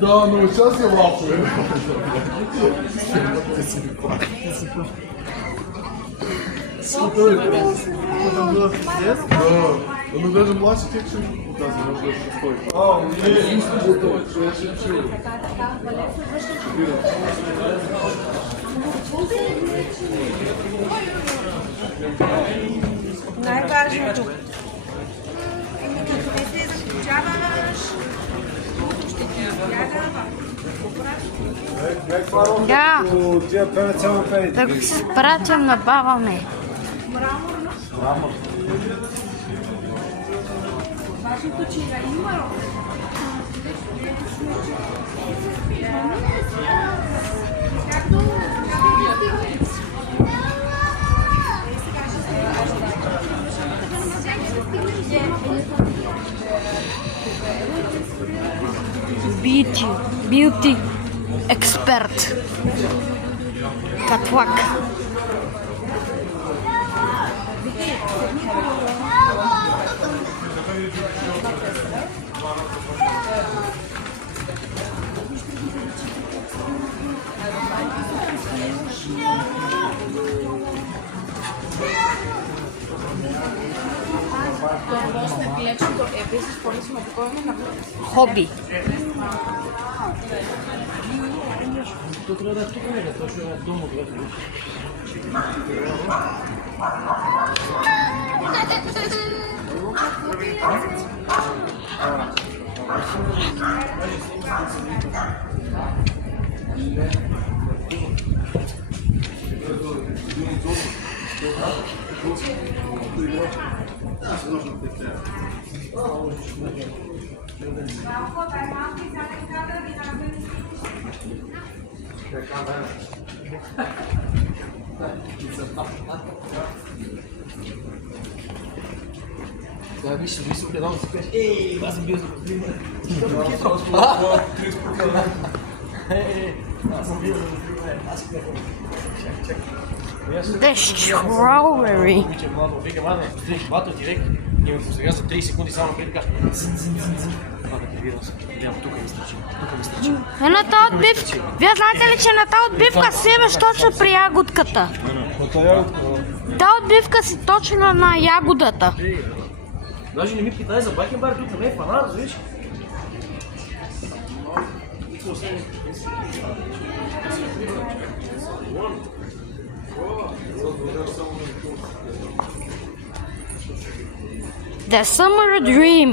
Да, ну сейчас я лапаю. Да, ну даже младший тех чуть показывает, он даже шестой. А, у меня есть что я шучу. Най-важното. Като не се заключаваш, ще ти избягава. Да, Тия певец само пее. да го се спратям на баба ми. Важното, че я има. Beauty експерт. Катлак. Хоби. Da visi u pedal se kaže, ej, ja sam bio za primer. Ja sam bio za primer, The strawberry. Вика, младо, стриж бато директ, и ме сега за 3 секунди само преди така, зин. Това ме нервирал се. Гледам, тук ми стричи. Едната отбивка. Вие знаете ли, че на тази отбивка си имаш точно при ягодката? Та отбивка си точно на ягодата. Даже не ми питай за бакенбар, тук не е фана, разбираш? The summer dream.